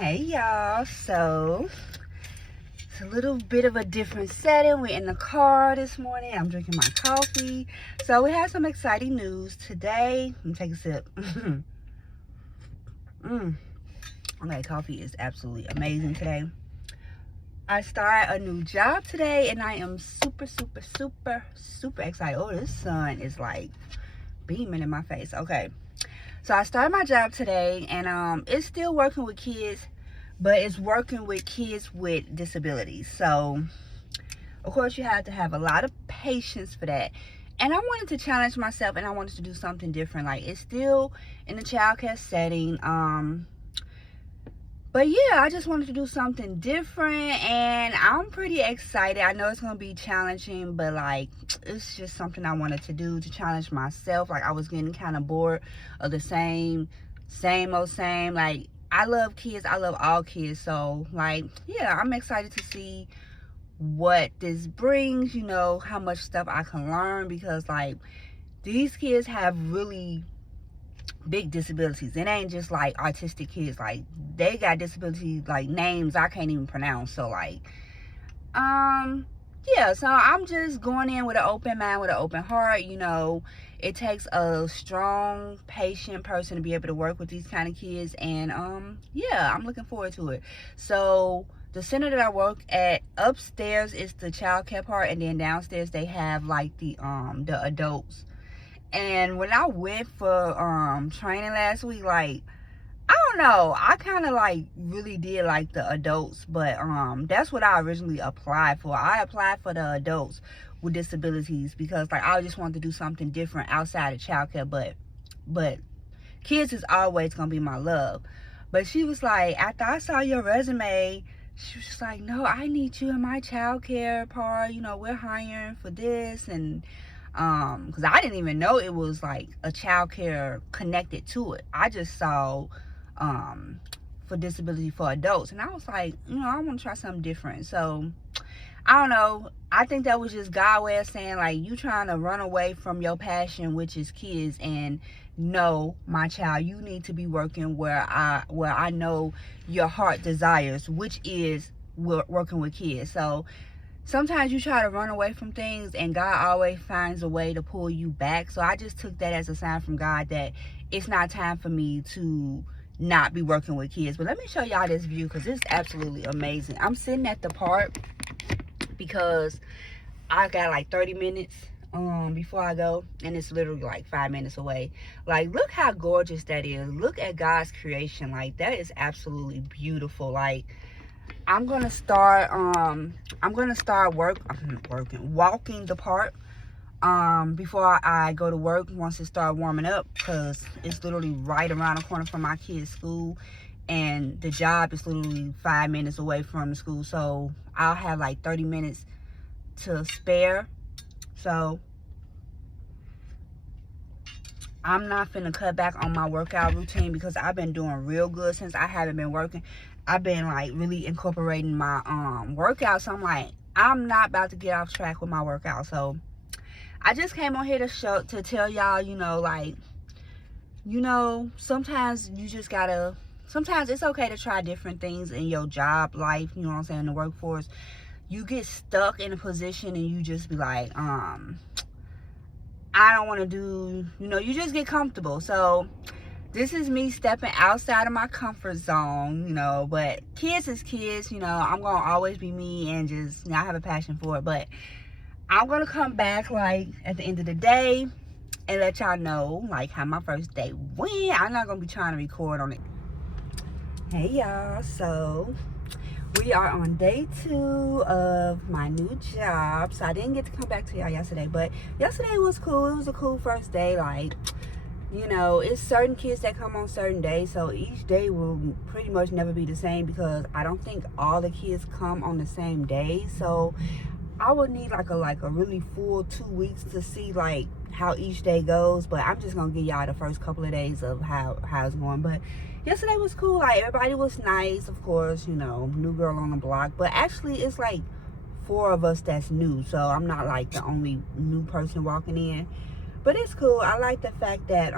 Hey y'all, so it's a little bit of a different setting. We're in the car this morning. I'm drinking my coffee. So we have some exciting news today. Let me take a sip. Okay, coffee is absolutely amazing today. I start a new job today and I am super excited. Oh, this sun is like beaming in my face. Okay, so I started my job today and it's still working with kids, but it's working with kids with disabilities. So of course you have to have a lot of patience for that. And I wanted to challenge myself and I wanted to do something different. Like, it's still in the childcare setting, but yeah, I just wanted to do something different and I'm pretty excited. I know it's gonna be challenging, but like, it's just something I wanted to do to challenge myself. Like, I was getting kind of bored of the same old same. Like, I love kids, I love all kids. So like, yeah, I'm excited to see what this brings, you know, how much stuff I can learn, because like, these kids have really big disabilities. It ain't just like autistic kids. Like, they got disabilities, like names I can't even pronounce. So like, yeah, so I'm just going in with an open mind, with an open heart. You know, it takes a strong, patient person to be able to work with these kind of kids. And yeah, I'm looking forward to it. So the center that I work at, upstairs is the child care part, and then downstairs they have like the adults. And when I went for training last week, like, I don't know, I kind of like really did like the adults, but that's what I originally applied for. I applied for the adults with disabilities because like, I just wanted to do something different outside of childcare. But kids is always gonna be my love. But she was like, after I saw your resume, she was just like, no, I need you in my childcare part. You know, we're hiring for this. And because I didn't even know it was like a childcare connected to it. I just saw for disability for adults, and I was like, you know, I want to try something different. So I don't know, I think that was just God's way of saying like, you trying to run away from your passion, which is kids. And no, my child, you need to be working where I know your heart desires, which is working with kids. So sometimes you try to run away from things and God always finds a way to pull you back. So I just took that as a sign from God that it's not time for me to not be working with kids. But let me show y'all this view, because it's absolutely amazing. I'm sitting at the park because I got like 30 minutes before I go, and it's literally like 5 minutes away. Like, look how gorgeous that is. Look at God's creation. Like, that is absolutely beautiful. Like, I'm gonna start walking the park before I go to work once it start warming up, because it's literally right around the corner from my kids' school, and the job is literally 5 minutes away from the school. So I'll have like 30 minutes to spare. So I'm not finna cut back on my workout routine, because I've been doing real good since I haven't been working. I've been like really incorporating my workout. So I'm like, I'm not about to get off track with my workout. So I just came on here to tell y'all, you know, like, you know, sometimes you just gotta, sometimes it's okay to try different things in your job life, you know what I'm saying, in the workforce. You get stuck in a position and you just be like, I don't want to do, you know, you just get comfortable. So this is me stepping outside of my comfort zone, you know. But kids is kids, you know. I'm gonna always be me and just, you know, I have a passion for it. But I'm gonna come back like at the end of the day and let y'all know like how my first day went. I'm not gonna be trying to record on it. Hey y'all, so we are on day 2 of my new job. So I didn't get to come back to y'all yesterday, but yesterday was cool. It was a cool first day. Like, you know, it's certain kids that come on certain days, so each day will pretty much never be the same, because I don't think all the kids come on the same day. So I would need like a really full 2 weeks to see like how each day goes. But I'm just gonna give y'all the first couple of days of how it's going. But yesterday was cool. Like, everybody was nice, of course, you know, new girl on the block. But actually it's like 4 of us that's new, so I'm not like the only new person walking in. But it's cool. I like the fact that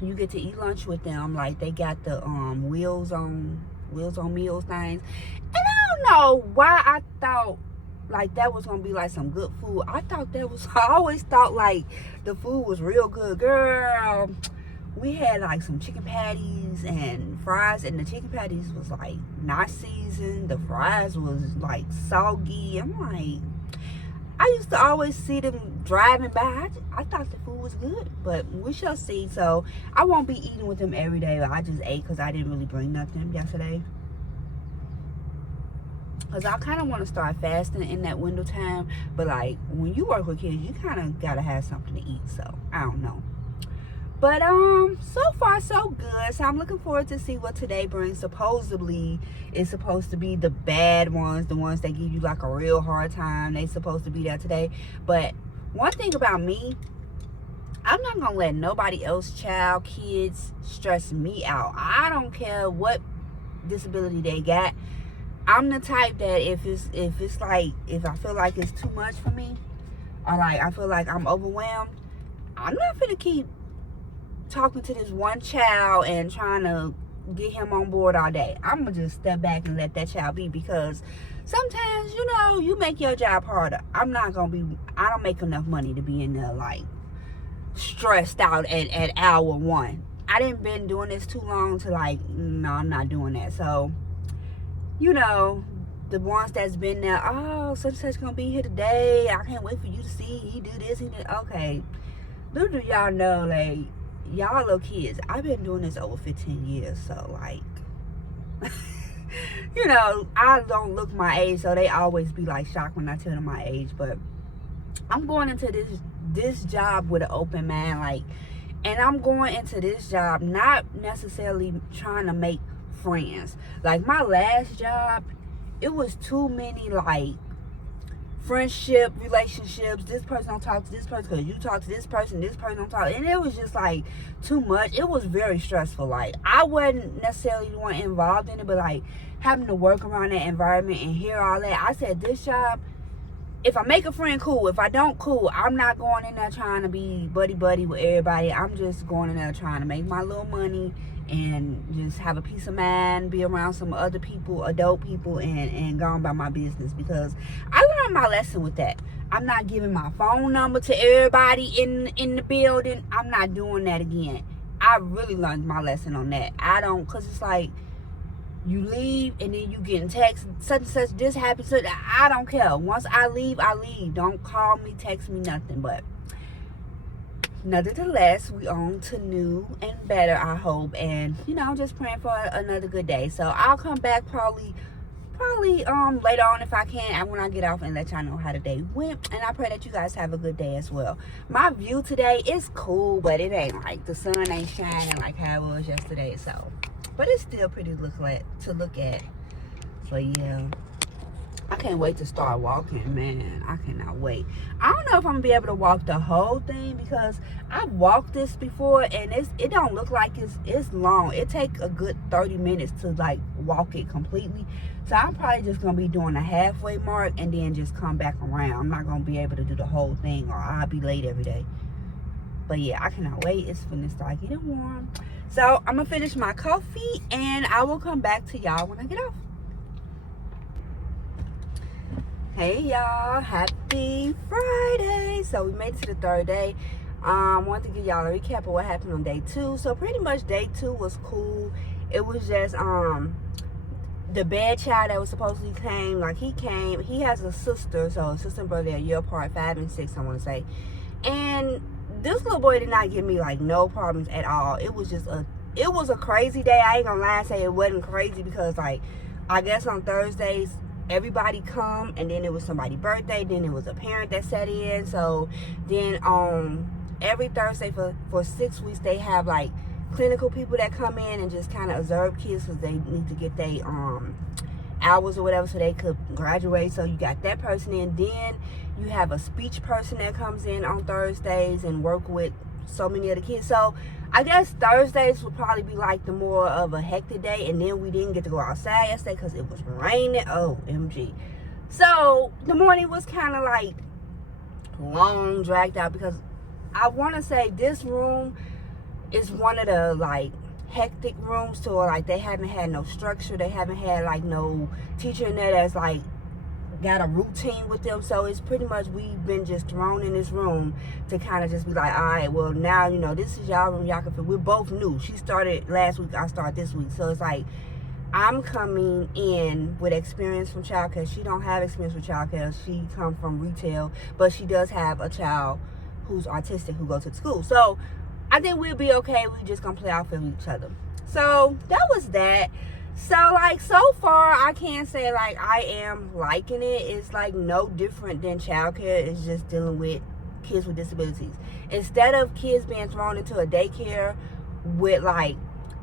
You get to eat lunch with them. Like, they got the wheels on meals things. And I don't know why I thought like that was gonna be like some good food. I always thought like the food was real good. Girl, we had like some chicken patties and fries, and the chicken patties was like not seasoned. The fries was like soggy. I'm like, I used to always see them driving by. I thought the food was good, but we shall see. So I won't be eating with them every day. I just ate because I didn't really bring nothing yesterday. Because I kind of want to start fasting in that window time. But like, when you work with kids, you kind of got to have something to eat. So, I don't know. But, so far, so good. So, I'm looking forward to see what today brings. Supposedly, it's supposed to be the bad ones. The ones that give you, like, a real hard time. They supposed to be there today. But, one thing about me, I'm not going to let nobody else, child, kids, stress me out. I don't care what disability they got. I'm the type that if I feel like it's too much for me, or like I feel like I'm overwhelmed, I'm not gonna keep talking to this one child and trying to get him on board all day. I'm gonna just step back and let that child be, because sometimes, you know, you make your job harder. I don't make enough money to be in there like stressed out at hour 1. I didn't been doing this too long to like, no, I'm not doing that. So, you know, the ones that's been there, oh, such and such gonna be here today. I can't wait for you to see. He do this, he did. Okay. Little do y'all know, like, y'all little kids, I've been doing this over 15 years. So, like, you know, I don't look my age. So they always be, like, shocked when I tell them my age. But I'm going into this job with an open mind. Like, and I'm going into this job not necessarily trying to make friends. Like, my last job, it was too many like friendship relationships. This person don't talk to this person because you talk to this person don't talk, and it was just like too much. It was very stressful. Like, I wasn't necessarily the one involved in it, but like having to work around that environment and hear all that. I said, this job, if I make a friend, cool. If I don't, cool. I'm not going in there trying to be buddy with everybody. I'm just going in there trying to make my little money and just have a peace of mind, be around some other people, adult people, and go on about my business. Because I learned my lesson with that. I'm not giving my phone number to everybody in the building. I'm not doing that again. I really learned my lesson on that. I don't, because it's like, you leave and then you get in text, such and such, this happened, such. I don't care. Once I leave, I leave. Don't call me, text me, nothing. But nevertheless, we on to new and better, I hope. And, you know, I'm just praying for another good day. So I'll come back probably later on if I can, when I get off, and let y'all know how the day went. And I pray that you guys have a good day as well. My view today is cool, but it ain't like the sun ain't shining like how it was yesterday. So, but it's still pretty to look at. So yeah, I can't wait to start walking, man. I cannot wait. I don't know if I'm gonna be able to walk the whole thing, because I've walked this before and it don't look like it's long. It take a good 30 minutes to like walk it completely. So I'm probably just gonna be doing a halfway mark and then just come back around. I'm not gonna be able to do the whole thing, or I'll be late every day. But yeah, I cannot wait. It's finna start getting warm. So I'm gonna finish my coffee and I will come back to y'all when I get off. Hey y'all, happy Friday. So we made it to the third day. Wanted to give y'all a recap of what happened on day 2. So pretty much day 2 was cool. It was just the bad child that was supposedly came, like he came, he has a sister, so a sister and brother are a year apart, 5 and 6 I want to say. And this little boy did not give me like no problems at all. It was a crazy day. I ain't gonna lie and say it wasn't crazy, because like I guess on Thursdays everybody come, and then it was somebody's birthday, then it was a parent that sat in. So then every Thursday for 6 weeks they have like clinical people that come in and just kind of observe kids, because they need to get their hours or whatever so they could graduate. So you got that person in. Then you have a speech person that comes in on Thursdays and work with so many of the kids. So I guess Thursdays would probably be like the more of a hectic day. And then we didn't get to go outside yesterday because it was raining. OMG. So the morning was kind of like long, dragged out, because I want to say this room, it's one of the like hectic rooms, so like they haven't had no structure, they haven't had like no teacher in there that's like got a routine with them. So it's pretty much we've been just thrown in this room to kind of just be like, all right, well now, you know, this is y'all room, y'all can fit. We're both new. She started last week, I started this week, so it's like I'm coming in with experience from childcare. She don't have experience with childcare. She come from retail, but she does have a child who's autistic who goes to school. So I think we'll be okay. We just gonna play off of each other. So that was that. So like so far I can't say like I am liking it. It's like no different than childcare. It's just dealing with kids with disabilities. Instead of kids being thrown into a daycare with like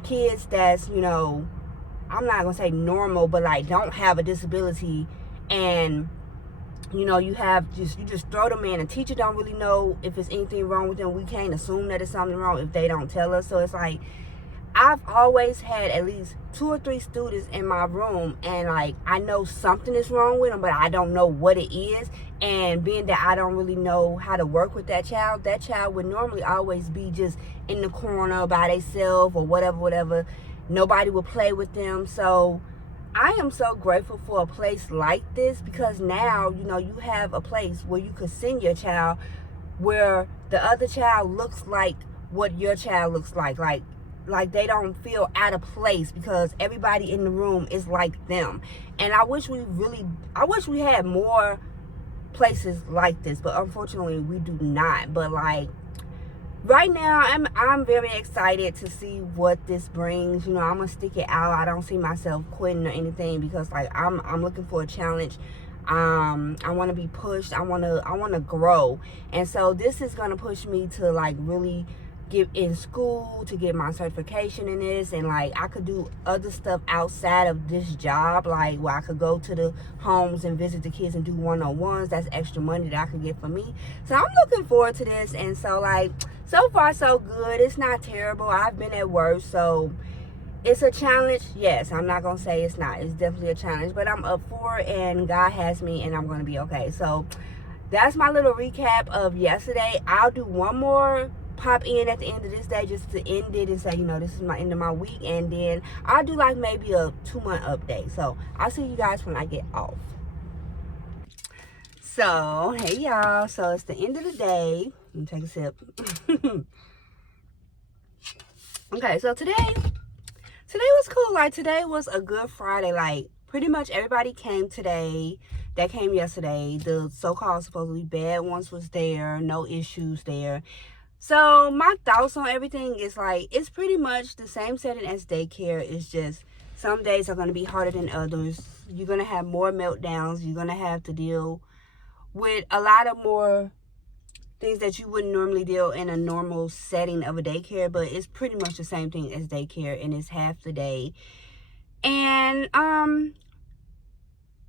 kids that's, you know, I'm not gonna say normal, but like don't have a disability, and you know, you just throw them in. A teacher don't really know if it's anything wrong with them. We can't assume that it's something wrong if they don't tell us. So it's like I've always had at least 2 or 3 students in my room, and like I know something is wrong with them, but I don't know what it is. And being that I don't really know how to work with that child would normally always be just in the corner by themselves or whatever. Nobody will play with them. So I am so grateful for a place like this, because now, you know, you have a place where you could send your child where the other child looks like what your child looks like they don't feel out of place because everybody in the room is like them. And I wish we had more places like this, but unfortunately we do not. But like right now I'm very excited to see what this brings. You know, I'm gonna stick it out. I don't see myself quitting or anything, because like I'm looking for a challenge. I want to be pushed. I want to grow, and so this is gonna push me to like really get in school to get my certification in this. And like I could do other stuff outside of this job, like where I could go to the homes and visit the kids and do one-on-ones. That's extra money that I could get for me. So I'm looking forward to this. And so like so far so good. It's not terrible. I've been at work, so it's a challenge. Yes, I'm not gonna say it's not. It's definitely a challenge, but I'm up for it, and God has me, and I'm gonna be okay. So that's my little recap of yesterday. I'll do one more pop in at the end of this day just to end it and say, you know, this is my end of my week, and then I'll do like maybe a 2-month update. So I'll see you guys when I get off. So hey y'all, so it's the end of the day. Let me take a sip. Okay, so today was cool. Like today was a good Friday. Like pretty much everybody came today that came yesterday. The so-called supposedly bad ones was there, no issues there. So my thoughts on everything is like, it's pretty much the same setting as daycare. It's just some days are going to be harder than others. You're going to have more meltdowns. You're going to have to deal with a lot of more things that you wouldn't normally deal in a normal setting of a daycare. But it's pretty much the same thing as daycare, and it's half the day. And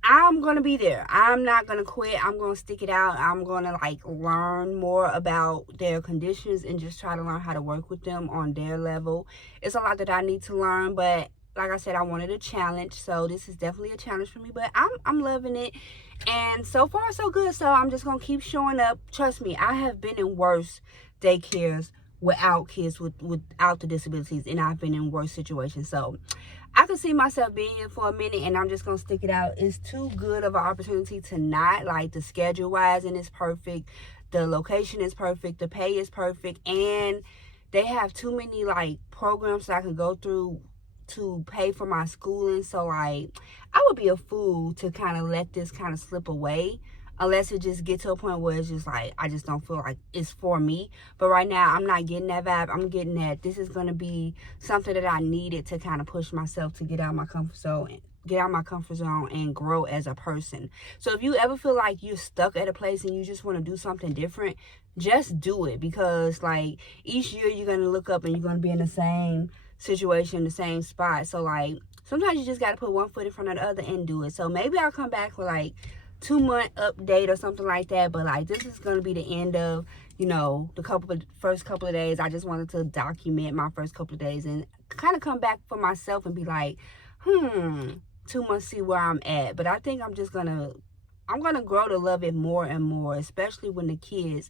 I'm gonna be there. I'm not gonna quit. I'm gonna stick it out. I'm gonna like learn more about their conditions and just try to learn how to work with them on their level. It's a lot that I need to learn, but like I said, I wanted a challenge, so this is definitely a challenge for me. But I'm loving it, and so far so good. So I'm just gonna keep showing up. Trust me, I have been in worse daycares without kids without the disabilities, and I've been in worse situations. So I could see myself being here for a minute, and I'm just gonna stick it out. It's too good of an opportunity to not. Like the schedule wise, and it's perfect. The location is perfect. The pay is perfect, and they have too many like programs that I can go through to pay for my schooling. So like I would be a fool to kind of let this kind of slip away, unless it just get to a point where it's just like I just don't feel like it's for me. But right now I'm not getting that vibe. I'm getting that this is going to be something that I needed to kind of push myself to get out of my comfort zone and grow as a person. So if you ever feel like you're stuck at a place and you just want to do something different, just do it. Because like each year you're going to look up and you're going to be in the same situation, the same spot. So like sometimes you just got to put one foot in front of the other and do it. So maybe I'll come back for like 2-month update or something like that. But like this is going to be the end of, you know, the first couple of days. I just wanted to document my first couple of days and kind of come back for myself and be like, 2 months, see where I'm at. But I think I'm gonna grow to love it more and more, especially when the kids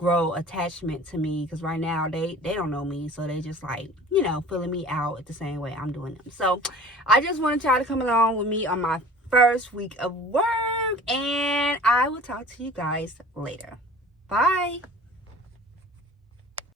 grow attachment to me, because right now they don't know me, so they just like, you know, filling me out the same way I'm doing them. So I just wanted y'all to come along with me on my first week of work, and I will talk to you guys later. Bye.